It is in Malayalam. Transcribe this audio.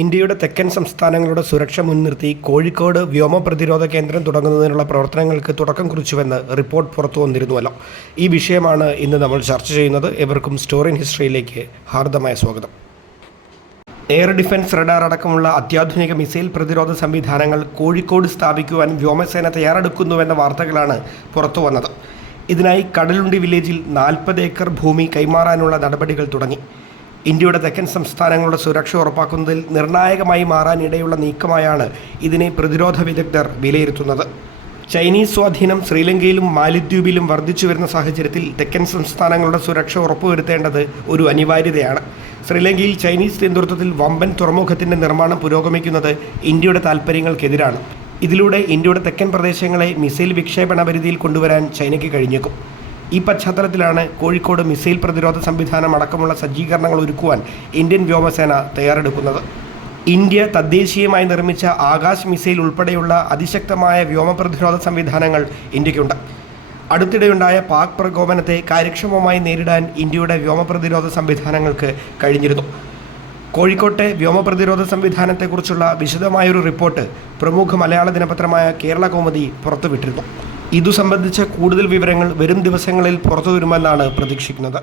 ഇന്ത്യയുടെ തെക്കൻ സംസ്ഥാനങ്ങളുടെ സുരക്ഷ മുൻനിർത്തി കോഴിക്കോട് വ്യോമ പ്രതിരോധ കേന്ദ്രം തുടങ്ങുന്നതിനുള്ള പ്രവർത്തനങ്ങൾക്ക് തുടക്കം കുറിച്ചുവെന്ന് റിപ്പോർട്ട് പുറത്തു വന്നിരുന്നുവല്ലോ. ഈ വിഷയമാണ് ഇന്ന് നമ്മൾ ചർച്ച ചെയ്യുന്നത്. എവർക്കും സ്റ്റോറി ഇൻ ഹിസ്റ്ററിയിലേക്ക് ഹാർദമായ സ്വാഗതം. എയർ ഡിഫൻസ് റഡാർ അടക്കമുള്ള അത്യാധുനിക മിസൈൽ പ്രതിരോധ സംവിധാനങ്ങൾ കോഴിക്കോട് സ്ഥാപിക്കുവാൻ വ്യോമസേന തയ്യാറെടുക്കുന്നുവെന്ന വാർത്തകളാണ് പുറത്തു വന്നത്. ഇതിനായി കടലുണ്ടി വില്ലേജിൽ 40 ഏക്കർ ഭൂമി കൈമാറാനുള്ള നടപടികൾ തുടങ്ങി. ഇന്ത്യയുടെ തെക്കൻ സംസ്ഥാനങ്ങളുടെ സുരക്ഷ ഉറപ്പാക്കുന്നതിൽ നിർണായകമായി മാറാനിടയുള്ള നീക്കമായാണ് ഇതിനെ പ്രതിരോധ വിദഗ്ധർ വിലയിരുത്തുന്നത്. ചൈനീസ് സ്വാധീനം ശ്രീലങ്കയിലും മാലിദ്വീപിലും വർദ്ധിച്ചു വരുന്ന സാഹചര്യത്തിൽ തെക്കൻ സംസ്ഥാനങ്ങളുടെ സുരക്ഷ ഉറപ്പുവരുത്തേണ്ടത് ഒരു അനിവാര്യതയാണ്. ശ്രീലങ്കയിൽ ചൈനീസ് നേതൃത്വത്തിൽ വമ്പൻ തുറമുഖത്തിൻ്റെ നിർമ്മാണം പുരോഗമിക്കുന്നത് ഇന്ത്യയുടെ താൽപ്പര്യങ്ങൾക്കെതിരാണ്. ഇതിലൂടെ ഇന്ത്യയുടെ തെക്കൻ പ്രദേശങ്ങളെ മിസൈൽ വിക്ഷേപണ പരിധിയിൽ കൊണ്ടുവരാൻ ചൈനയ്ക്ക് കഴിഞ്ഞേക്കും. ഈ പശ്ചാത്തലത്തിലാണ് കോഴിക്കോട് മിസൈൽ പ്രതിരോധ സംവിധാനം അടക്കമുള്ള സജ്ജീകരണങ്ങൾ ഒരുക്കുവാൻ ഇന്ത്യൻ വ്യോമസേന തയ്യാറെടുക്കുന്നത്. ഇന്ത്യ തദ്ദേശീയമായി നിർമ്മിച്ച ആകാശ് മിസൈൽ ഉൾപ്പെടെയുള്ള അതിശക്തമായ വ്യോമ പ്രതിരോധ സംവിധാനങ്ങൾ ഇന്ത്യക്കുണ്ട്. അടുത്തിടെയുണ്ടായ പാക് പ്രകോപനത്തെ കാര്യക്ഷമമായി നേരിടാൻ ഇന്ത്യയുടെ വ്യോമ പ്രതിരോധ സംവിധാനങ്ങൾക്ക് കഴിഞ്ഞിരുന്നു. കോഴിക്കോട്ടെ വ്യോമ പ്രതിരോധ സംവിധാനത്തെക്കുറിച്ചുള്ള വിശദമായൊരു റിപ്പോർട്ട് പ്രമുഖ മലയാള ദിനപത്രമായ കേരള കൗമുദി പുറത്തുവിട്ടിരുന്നു. ഇതു സംബന്ധിച്ച കൂടുതൽ വിവരങ്ങൾ വരും ദിവസങ്ങളിൽ പുറത്തുവരുമെന്നാണ് പ്രതീക്ഷിക്കുന്നത്.